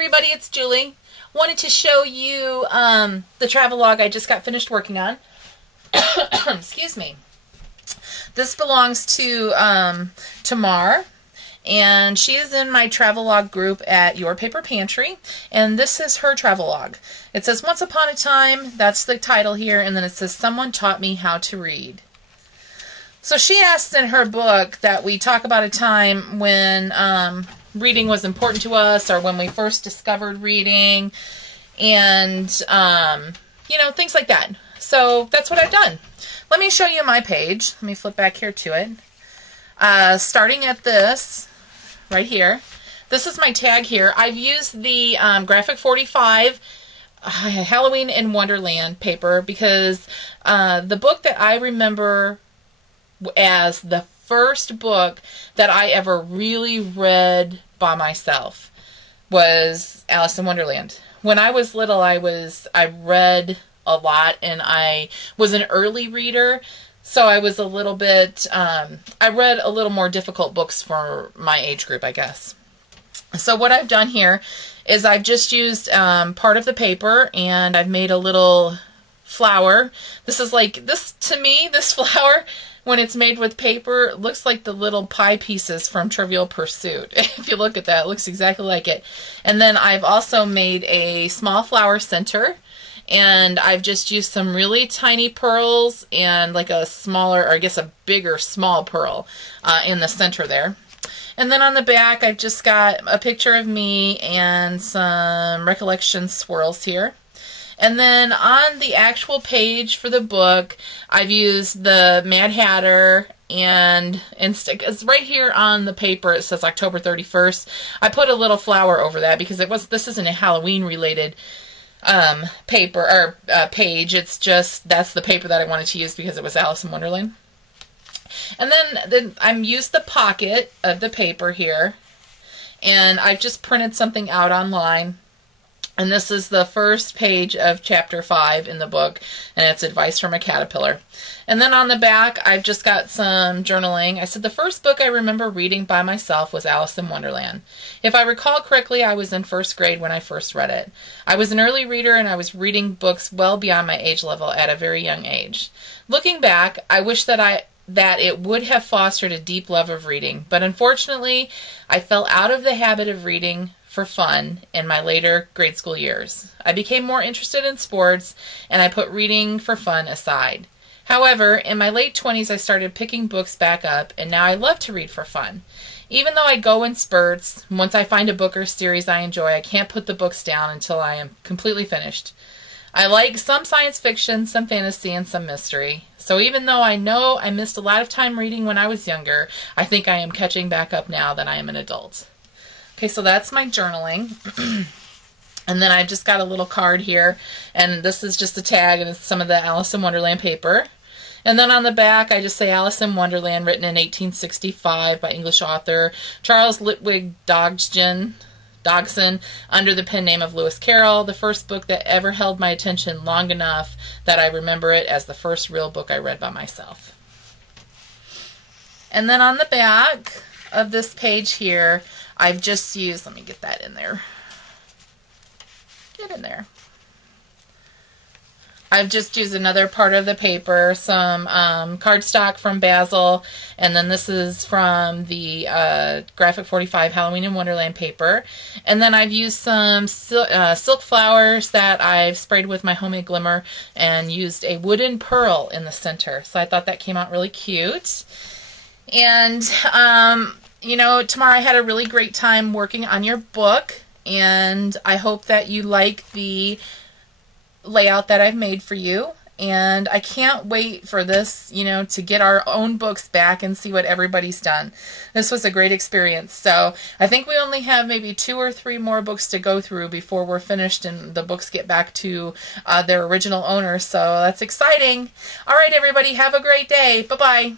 everybody, it's Julie. Wanted to show you the travelogue I just got finished working on. Excuse me. This belongs to Tamar, and she is in my travelogue group at Your Paper Pantry, and this is her travelogue. It says, Once Upon a Time, that's the title here, and then it says, Someone Taught Me How to Read. So she asks in her book that we talk about a time when reading was important to us, or when we first discovered reading, and you know, things like that. So that's what I've done. Let me show you my page. Let me flip back here to it. Starting at this right here. This is my tag here. I've used the Graphic 45 Halloween in Wonderland paper because the book that I remember as the first book that I ever really read by myself was Alice in Wonderland. When I was little, I read a lot, and I was an early reader, so I was a little bit, I read a little more difficult books for my age group, I guess. So what I've done here is I've just used part of the paper, and I've made a little flower. This is like, to me, this flower, when it's made with paper, looks like the little pie pieces from Trivial Pursuit. If you look at that, it looks exactly like it. And then I've also made a small flower center, and I've just used some really tiny pearls and like a smaller, or I guess a bigger small pearl in the center there. And then on the back, I've just got a picture of me and some recollection swirls here. And then on the actual page for the book, I've used the Mad Hatter, and it's right here on the paper. It says October 31st. I put a little flower over that because this isn't a Halloween related paper or page. It's just, that's the paper that I wanted to use because it was Alice in Wonderland. And then I'm used the pocket of the paper here, and I've just printed something out online. And this is the first page of chapter 5 in the book, and it's Advice from a Caterpillar. And then on the back, I've just got some journaling. I said the first book I remember reading by myself was Alice in Wonderland. If I recall correctly, I was in first grade when I first read it. I was an early reader, and I was reading books well beyond my age level at a very young age. Looking back, I wish that it would have fostered a deep love of reading, but unfortunately, I fell out of the habit of reading for fun in my later grade school years. I became more interested in sports, and I put reading for fun aside. However, in my late 20s, I started picking books back up, and now I love to read for fun. Even though I go in spurts, once I find a book or series I enjoy, I can't put the books down until I am completely finished. I like some science fiction, some fantasy, and some mystery. So even though I know I missed a lot of time reading when I was younger, I think I am catching back up now that I am an adult. Okay, so that's my journaling. And then I've just got a little card here, and this is just a tag, and it's some of the Alice in Wonderland paper. And then on the back, I just say Alice in Wonderland, written in 1865 by English author Charles Litwig Dodgson, under the pen name of Lewis Carroll, the first book that ever held my attention long enough that I remember it as the first real book I read by myself. And then on the back of this page here, I've just used, let me get that in there. Get in there. I've just used another part of the paper, some cardstock from Basil, and then this is from the Graphic 45 Halloween in Wonderland paper. And then I've used some silk flowers that I've sprayed with my homemade glimmer and used a wooden pearl in the center. So I thought that came out really cute. And, you know, Tamar, I had a really great time working on your book, and I hope that you like the layout that I've made for you, and I can't wait for this, you know, to get our own books back and see what everybody's done. This was a great experience. So I think we only have maybe 2 or 3 more books to go through before we're finished and the books get back to their original owners. So that's exciting. All right, everybody, have a great day. Bye-bye.